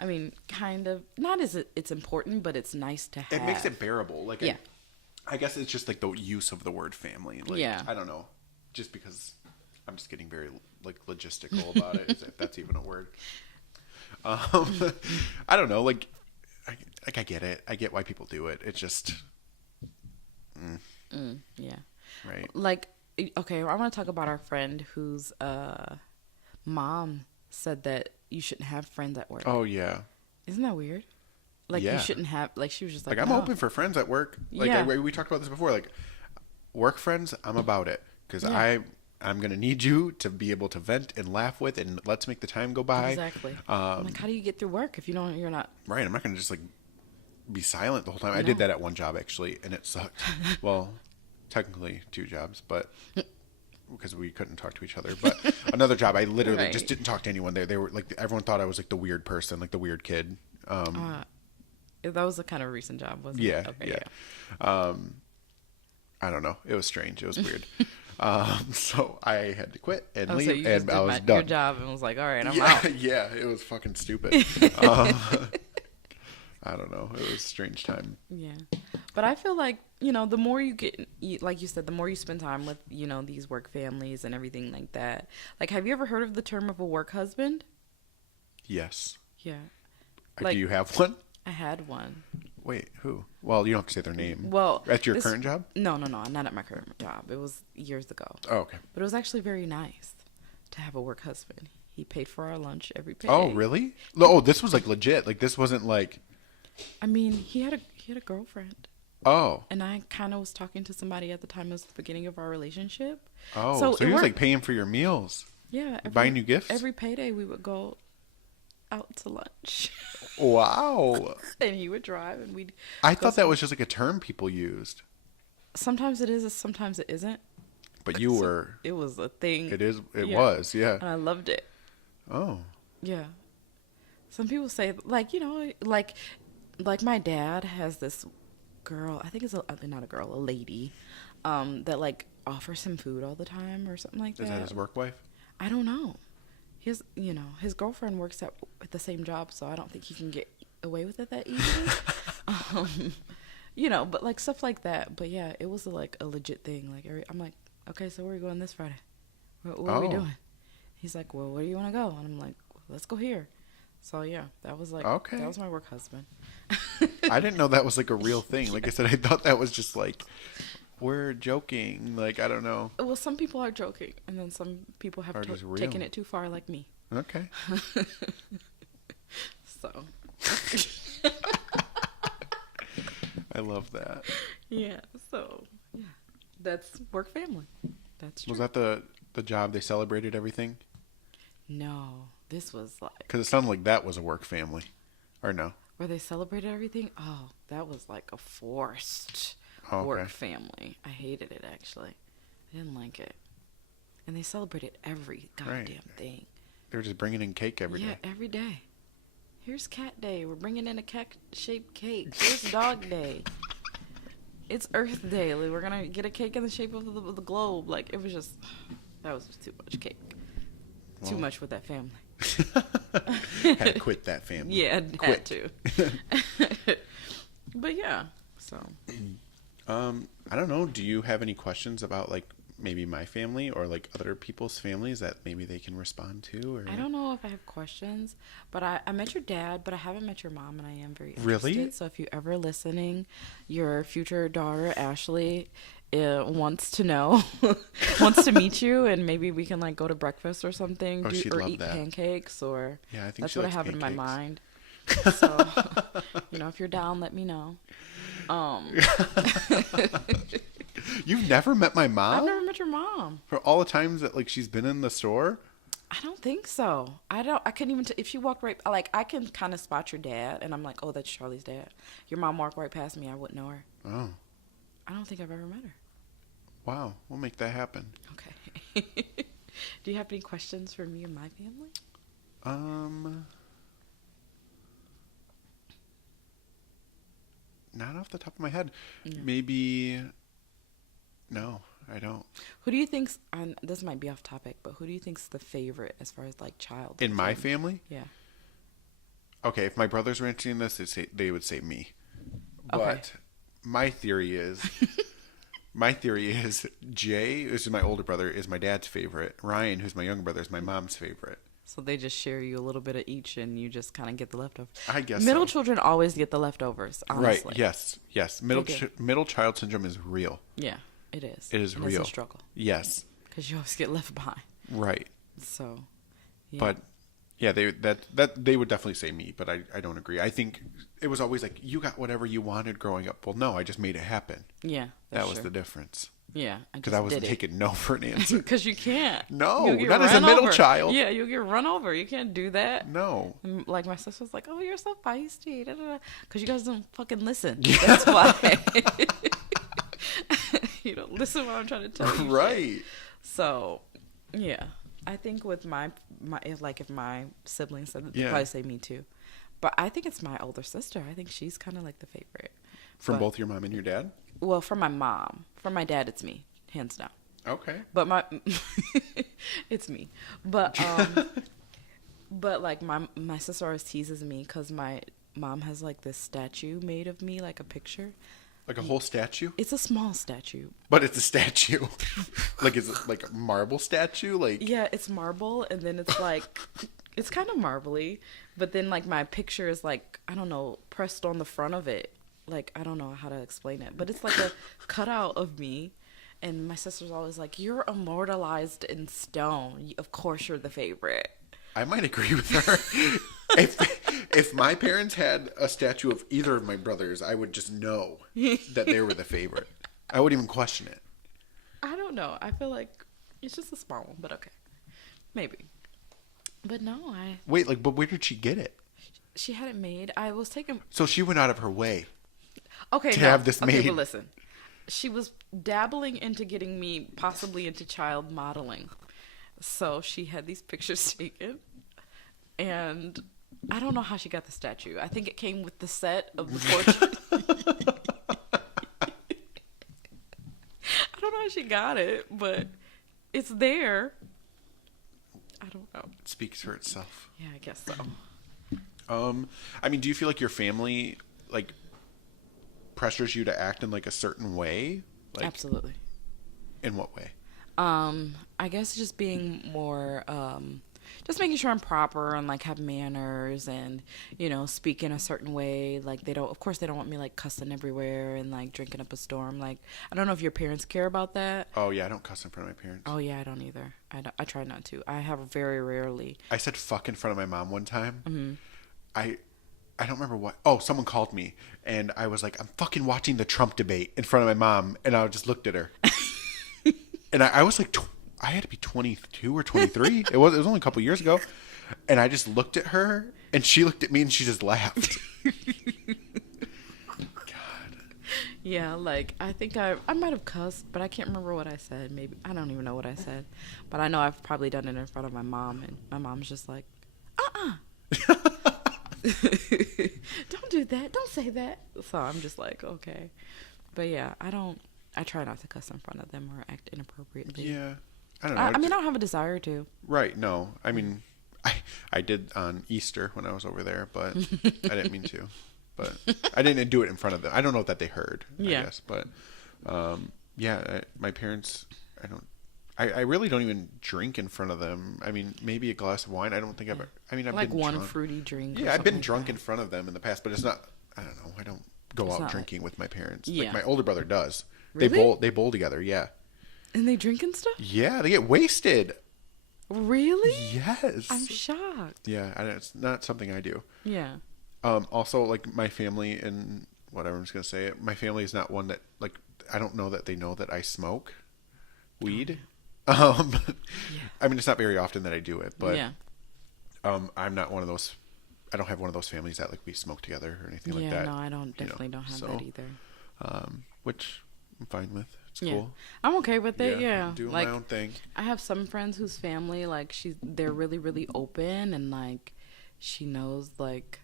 not as it's important, but it's nice to have. It makes it bearable. Like, Yeah. I guess it's just like the use of the word family. Like, Yeah. I don't know. Just because I'm just getting very like logistical about it, if that's even a word. Um, I don't know. I get it. I get why people do it. It's just, Yeah. right. Like, okay, I want to talk about our friend whose mom said that you shouldn't have friends at work. Oh yeah. Isn't that weird? Like, Yeah. you shouldn't have, like, she was just like, Like I'm no. open for friends at work. Like Yeah. we talked about this before. Like work friends, I'm about it because Yeah. I'm gonna need you to be able to vent and laugh with, and let's make the time go by. Exactly. I'm like, how do you get through work if you're not? Right. I'm not gonna just like be silent the whole time. I did No. that at one job actually, and it sucked. Well, technically 2 jobs, but because we couldn't talk to each other. But another job, I literally Right. just didn't talk to anyone there. They were like everyone thought I was like the weird person, like the weird kid. That was a kind of recent job, wasn't Yeah, it? Okay, yeah. I don't know. It was strange. It was weird. So I had to quit and Oh, leave, so you and just I did was your done. job and was like, all right, I'm Yeah, out. yeah. It was fucking stupid. um, I don't know. It was a strange time. Yeah. But I feel like, the more like you said, the more you spend time with, these work families and everything like that. Like, have you ever heard of the term of a work husband? Yes. Yeah. Do Like- you have one? I had one. Wait, who? Well, you don't have to say their name. Well, At your this- current job? No, not at my current job. It was years ago. Oh, okay. But it was actually very nice to have a work husband. He paid for our lunch every payday. Oh, really? Oh, this was like legit. Like this wasn't like. I mean, he had a girlfriend. Oh. And I kind of was talking to somebody at the time. It was the beginning of our relationship. Oh. So So, it he was like worked. paying for your meals. Yeah. Buying you gifts? Every payday we would go out to lunch. Wow. And he would drive and we'd I go thought that was just like a term people used, sometimes it is, sometimes it isn't. but you were. It was a thing. It is. It Yeah. was. Yeah. And I loved it. Oh. Yeah. Some people say like my dad has this girl, I think it's not a girl, a lady, that like offers him food all the time or something like that. Is that his work wife? I don't know. His girlfriend works at the same job, so I don't think he can get away with it that easily. But like stuff like that. But yeah, it was like a legit thing. Like I'm like, okay, so where are we going this Friday? What are we Oh. doing? He's like, well, where do you want to go? And I'm like, let's go here. So yeah, that was like, Okay. that was my work husband. I didn't know that was like a real thing. Like I said, I thought that was just like we're joking. Like I don't know. Well, some people are joking, and then some people have Are just real. taken it too far, like me. Okay. So I love that. yeah, so yeah, that's work family. That's true. Was that the job they celebrated everything? No, this was like Because it sounded like that was a work family, or no? where they celebrated everything. Oh, that was like a forced Oh, okay. work family. I hated it actually. I didn't like it. And they celebrated every goddamn Right. thing. They were just bringing in cake every day. Yeah, every day. Here's cat day. We're bringing in a cat-shaped cake. Here's dog day. It's Earth Day. Like, we're gonna get a cake in the shape of the globe. Like, it was just, that was just too much cake. Too Well. much with that family. Had to quit that family. Yeah, had Quit. to. But yeah, so. I don't know. Do you have any questions about like maybe my family or like other people's families that maybe they can respond to? Or I don't know if I have questions, but I met your dad, but I haven't met your mom, and I am very Really? interested. So if you're ever listening, your future daughter, Ashley, wants to know, wants to meet you, and maybe we can like go to breakfast or something, Oh, she'd or love eat that. pancakes, or Yeah, I think that's she what I likes have in my pancakes. mind. So, if you're down, let me know. You've never met my I've mom? never met your mom. For all the times that like she's been in the store? I don't think so. I couldn't even, if she walked right, like, I can kind of spot your dad, and I'm like, oh, that's Charlie's dad. Your mom walked right past me, I wouldn't know her. Oh, I don't think I've ever met her. wow. We'll make that happen. Okay. Do you have any questions for me and my family? Not off the top of my head. Yeah. Maybe. No, I don't. Who do you think's, and this might be off topic, but who do you think's the favorite as far as, like, child? In my family? Yeah. Okay, if my brothers were answering this, they would say me. But Okay. my theory is my theory is Jay, who's my older brother, is my dad's favorite. Ryan, who's my younger brother, is my mom's favorite. So they just share you a little bit of each, and you just kind of get the leftovers. I guess Middle so. children always get the leftovers, honestly. Right. Yes. Yes. Middle child syndrome is real. Yeah, it is. It is and real. It's a struggle Yes. because you always get left behind. Right. So, yeah. But yeah, they would definitely say me, but I don't agree. I think it was always like you got whatever you wanted growing up. Well, no, I just made it happen. Yeah, That was the difference. Yeah, Because I wasn't taking no for an answer. Because you can't. No, You'll get not as a run middle over. child. Yeah, you'll get run over. You can't do that. No. And, like my sister's like, "Oh, you're so feisty," because you guys don't fucking listen. That's why. You don't listen what I'm trying to tell you. Right. Shit. So, yeah, I think with my if my siblings said that, they'd probably say me too. But I think it's my older sister. I think she's kind of like the favorite. From both your mom and your dad? Well, from my mom. From my dad, it's me, hands down. Okay. But it's me. But but like my sister always teases me because my mom has like this statue made of me, like a picture. Like a whole statue? It's a small statue. But it's a statue. Like, is it like a marble statue? Like, yeah, it's marble, and then it's like it's kind of marbly, but then like my picture is like, I don't know, pressed on the front of it. Like, I don't know how to explain it, but it's like a cutout of me. And my sister's always like, "You're immortalized in stone. Of course you're the favorite." I might agree with her. If my parents had a statue of either of my brothers, I would just know that they were the favorite. I wouldn't even question it. I don't know. I feel like it's just a small one, but okay. Maybe. But no, Wait, like, but where did she get it? she had it made. I was taking... So she went out of her way. Okay, to have this made. Okay, but listen. She was dabbling into getting me possibly into child modeling. So she had these pictures taken. And I don't know how she got the statue. I think it came with the set of the portrait. I don't know how she got it, but it's there. I don't know. It speaks for itself. Yeah, I guess so. I mean, do you feel like your family, like, pressures you to act in, like, a certain way? Like, Absolutely. In what way? I guess just being more, just making sure I'm proper and like have manners and, you know, speak in a certain way. Like of course they don't want me like cussing everywhere and like drinking up a storm. Like, I don't know if your parents care about that. Oh yeah, I don't cuss in front of my parents. Oh yeah, I don't either. I try not to. I have very rarely. I said fuck in front of my mom one time. Mm-hmm. I don't remember what. Oh, someone called me and I was like, I'm fucking watching the Trump debate in front of my mom, and I just looked at her. And I was like, I had to be 22 or 23. It was only a couple years ago. And I just looked at her, and she looked at me, and she just laughed. God. Yeah, like, I think I might have cussed, but I can't remember what I said. Maybe, I don't even know what I said. But I know I've probably done it in front of my mom, and my mom's just like, don't do that. Don't say that. So I'm just like, okay. But yeah, I try not to cuss in front of them or act inappropriately. Yeah. I don't know. I mean, I don't have a desire to. Right. No. I mean, I did on Easter when I was over there, but I didn't mean to. But I didn't do it in front of them. I don't know that they heard, yeah. I guess. But, yeah, my parents, I really don't even drink in front of them. I mean, maybe a glass of wine. I don't think I've like been one drunk. fruity drink. Yeah, I've been drunk in front of them in the past, but it's not, I don't know. I don't go It's out not drinking with my parents. Yeah. Like my older brother does. Really? They bowl together, yeah. And they drink and stuff? Yeah, they get wasted. Really? Yes. I'm shocked. Yeah, it's not something I do. Yeah. Also, like, my family, and whatever I'm just going to say it, my family is not one that, like, I don't know that they know that I smoke weed. Yeah. I mean, it's not very often that I do it, but yeah. I'm not one of those, I don't have one of those families that, like, we smoke together or anything like that. Yeah, no, I definitely don't have that either. Which I'm fine with. It's yeah. cool. I'm okay with it, yeah. I'm doing like, my own thing. I have some friends whose family, like, they're really, really open, and, like, she knows, like,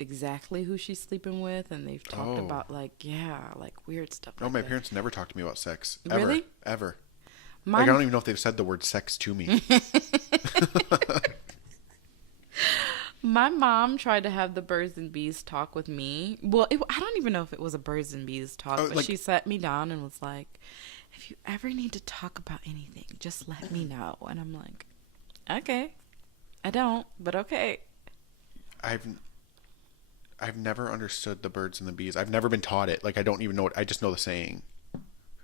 exactly who she's sleeping with, and they've talked about, like, yeah, like, weird stuff No, like my that. parents never talked to me about sex. Ever. Really? Ever. Mine, Like, I don't even know if they've said the word sex to me. My mom tried to have the birds and bees talk with me. Well, I don't even know if it was a birds and bees talk, Oh, but like- she sat me down and was like, if you ever need to talk about anything, just let me know. And I'm like, okay. I don't, but okay. I've never understood the birds and the bees. I've never been taught it. Like I don't even know it. I just know the saying.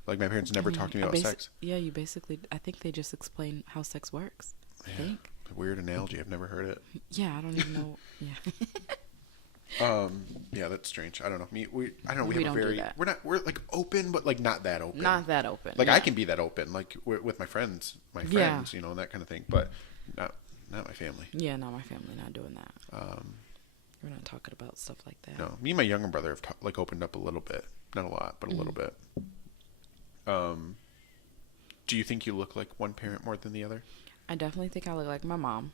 Like my parents never talked to me about sex. Yeah, you basically, I think they just explain how sex works. I Yeah. think. Weird analogy. I've never heard it. Yeah, I don't even know. Yeah. Yeah, that's strange. I don't know. I don't know. We We have don't a do very, that. we're like open, but like not that open. Not that open. Like yeah. I can be that open, like with my friends, Yeah. you know, and that kind of thing. But not my family. Yeah, no, my family not doing that. We're not talking about stuff like that. No, me and my younger brother have like opened up a little bit, not a lot, but a little bit. Do you think you look like one parent more than the other? I definitely think I look like my mom.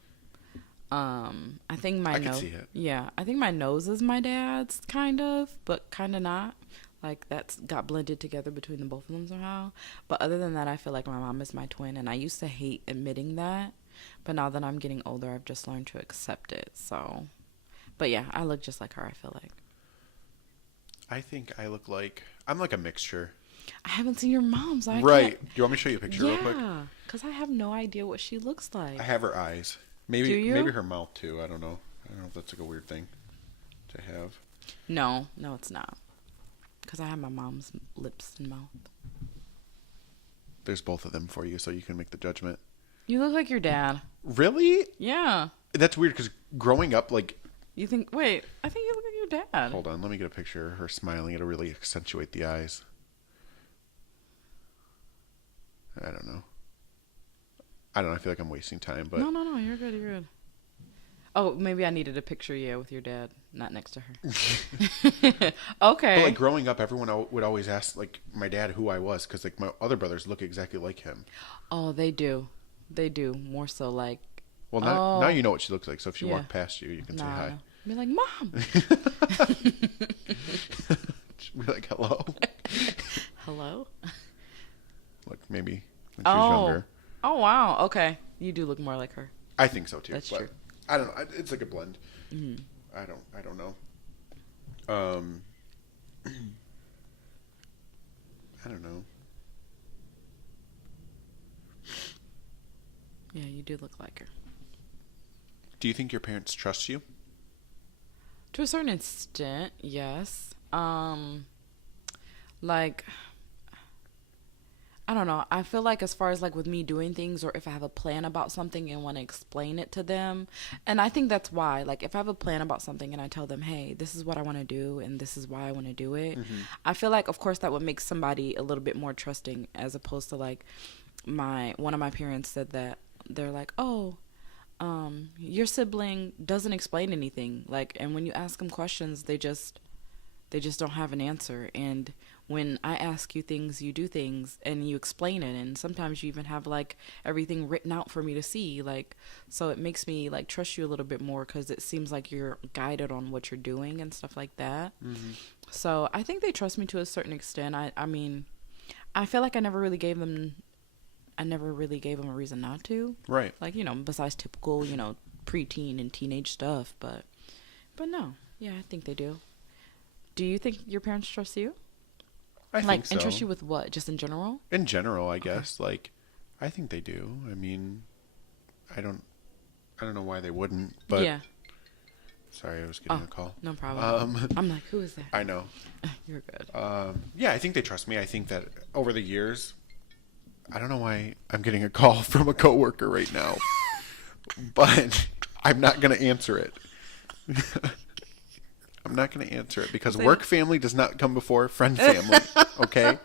I think my I can nose. see it. Yeah, I think my nose is my dad's, kind of, but kind of not. Like that's got blended together between the both of them somehow. But other than that, I feel like my mom is my twin, and I used to hate admitting that. But now that I'm getting older, I've just learned to accept it. So, but yeah, I look just like her. I feel like. I think I'm like a mixture. I haven't seen your mom, so I Right. can't. Do you want me to show you a picture real quick? Yeah, because I have no idea what she looks like. I have her eyes. Do Maybe you? maybe her mouth too. I don't know. I don't know if that's like a weird thing to have. No, it's not. Because I have my mom's lips and mouth. There's both of them for you, so you can make the judgment. You look like your dad. Really? Yeah. That's weird because growing up, like, You think, wait, I think you look like your dad. hold on, let me get a picture of her smiling. It'll really accentuate the eyes. I don't know. I feel like I'm wasting time, but No, you're good, you're good. Oh, maybe I needed a picture, yeah, with your dad, not next to her. Okay. But like growing up, everyone would always ask like my dad who I was because like my other brothers look exactly like him. Oh, they do. They do. More so like, Well, now you know what she looks like. So if she Yeah. walked past you, you can say hi. Be like, Mom. She'd be like, hello. Hello? Like maybe when she was younger. Oh, wow. Okay. You do look more like her. I think so too. That's but true. I don't know. It's like a blend. Mm-hmm. I don't know. I don't know. Yeah, you do look like her. Do you think your parents trust you? To a certain extent, yes. Like, I don't know. I feel like as far as like with me doing things or if I have a plan about something and want to explain it to them, and I think that's why, like if I have a plan about something and I tell them, hey, this is what I want to do and this is why I want to do it, I feel like of course that would make somebody a little bit more trusting as opposed to like one of my parents said that they're like, oh, your sibling doesn't explain anything, like, and when you ask them questions, they just don't have an answer. And when I ask you things, you do things and you explain it, and sometimes you even have like everything written out for me to see, like, so it makes me like trust you a little bit more because it seems like you're guided on what you're doing and stuff like that. So I think they trust me to a certain extent. I mean, I feel like I never really gave them a reason not to. Right. Like, you know, besides typical, you know, preteen and teenage stuff. But no. Yeah, I think they do. Do you think your parents trust you? I Like, think so. and trust you with what? Just in general? In general, I guess. Like, I think they do. I mean, I don't know why they wouldn't. But yeah. sorry, I was getting a call. No problem. I'm like, who is that? I know. You're good. Yeah, I think they trust me. I think that over the years, I don't know why I'm getting a call from a coworker right now, but I'm not going to answer it. I'm not going to answer it because work family does not come before friend family. Okay?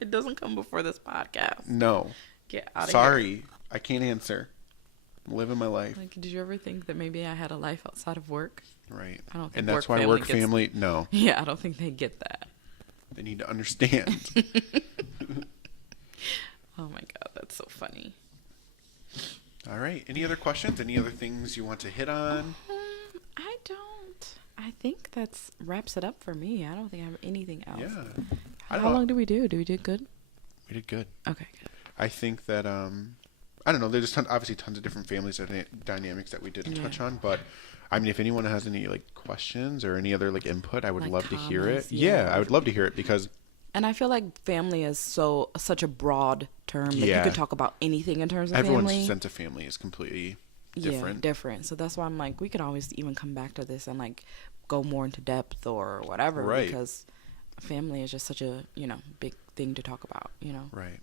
It doesn't come before this podcast. No. Get out of here. Sorry, I can't answer. I'm living my life. Like, did you ever think that maybe I had a life outside of work? Right. I don't think And that's work why family work gets- family, no. Yeah, I don't think they get that. They need to understand. Oh my God, that's so funny. All right. Any other questions? Any other things you want to hit on? I don't. I think that's wraps it up for me. I don't think I have anything else. Yeah. How long do we do? Do we do good? We did good. Okay, good. I think that I don't know. There's obviously tons of different families and dynamics that we didn't touch on, but I mean, if anyone has any like questions or any other like input, I would Like love to hear it. comments, Yeah, yeah. I would love to hear it because And I feel like family is such a broad term that you Yeah. could talk about anything in terms of everyone's family. sense of family is completely Yeah, different. different. So that's why I'm like, we could always even come back to this and like go more into depth or whatever, Right. because family is just such a, big thing to talk about, Right.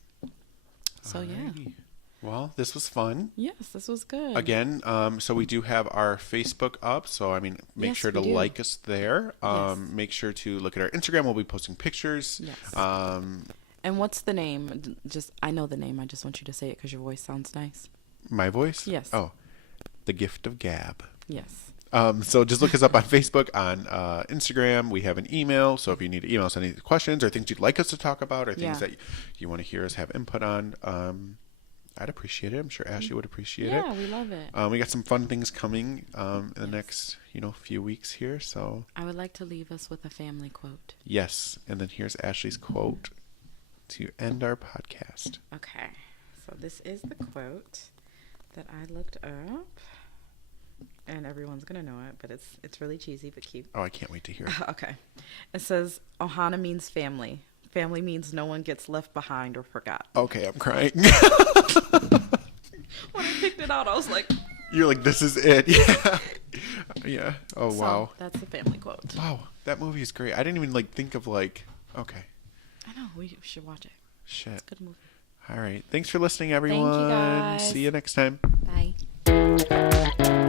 So yeah. Alrighty. Well, this was fun. Yes, this was good. Again, so we do have our Facebook up. So, I mean, make Yes, sure to we do. like us there. Yes. Make sure to look at our Instagram. We'll be posting pictures. Yes. Um, And what's the name? Just I know the name. I just want you to say it because your voice sounds nice. my voice? Yes. Oh, The Gift of Gab. Yes. So just look us up on Facebook, on Instagram. We have an email. So if you need to email us any questions or things you'd like us to talk about or things Yeah. that you want to hear us have input on, I'd appreciate it. I'm sure Ashley would appreciate it. Yeah, we love it. We got some fun things coming in the next, few weeks here. So I would like to leave us with a family quote. yes, and then here's Ashley's quote to end our podcast. Okay. So this is the quote that I looked up. And everyone's going to know it, but it's really cheesy but cute. Oh, I can't wait to hear it. Okay. It says, Ohana means family. Family means no one gets left behind or forgot. Okay, I'm crying. When I picked it out, I was like, You're like, this is it. Yeah. Yeah. Oh, so, wow. that's the family quote. Wow, that movie is great. I didn't even think of okay, I know, we should watch it. shit. It's a good movie. All right. Thanks for listening, everyone. guys. See you next time. Bye.